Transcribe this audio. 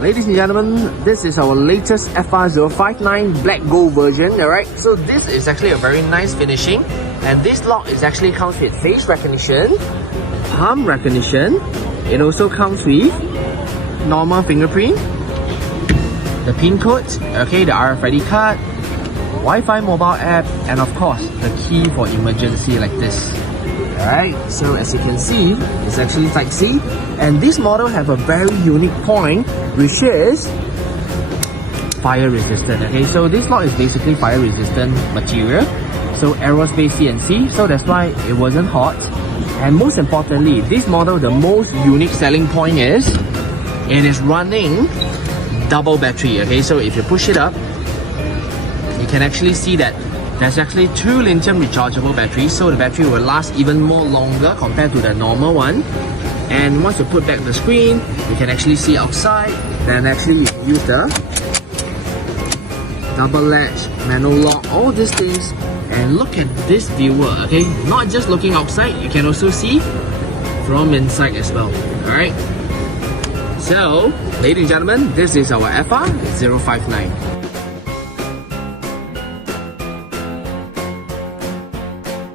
Ladies and gentlemen, this is our latest FR059 black gold version, alright? So this is actually a very nice finishing, and this lock is actually comes with face recognition, palm recognition. It also comes with normal fingerprint, the pin code, okay, the RFID card, Wi-Fi mobile app, and of course the key for emergency like this. Alright, so as you can see, it's actually Type-C, and this model have a very unique point, which is fire resistant. Okay, so this lock is basically fire resistant material, so aerospace CNC, so that's why it wasn't hot. And most importantly, this model, the most unique selling point is it is running double battery. Okay, so if you push it up, you can actually see that there's actually 2 lithium rechargeable batteries, so the battery will last even more longer compared to the normal one. And once you put back the screen, you can actually see outside. Then actually you can use the double latch, manual lock, all these things. And look at this viewer, okay? Not just looking outside, you can also see from inside as well. Alright? So, ladies and gentlemen, this is our FR059.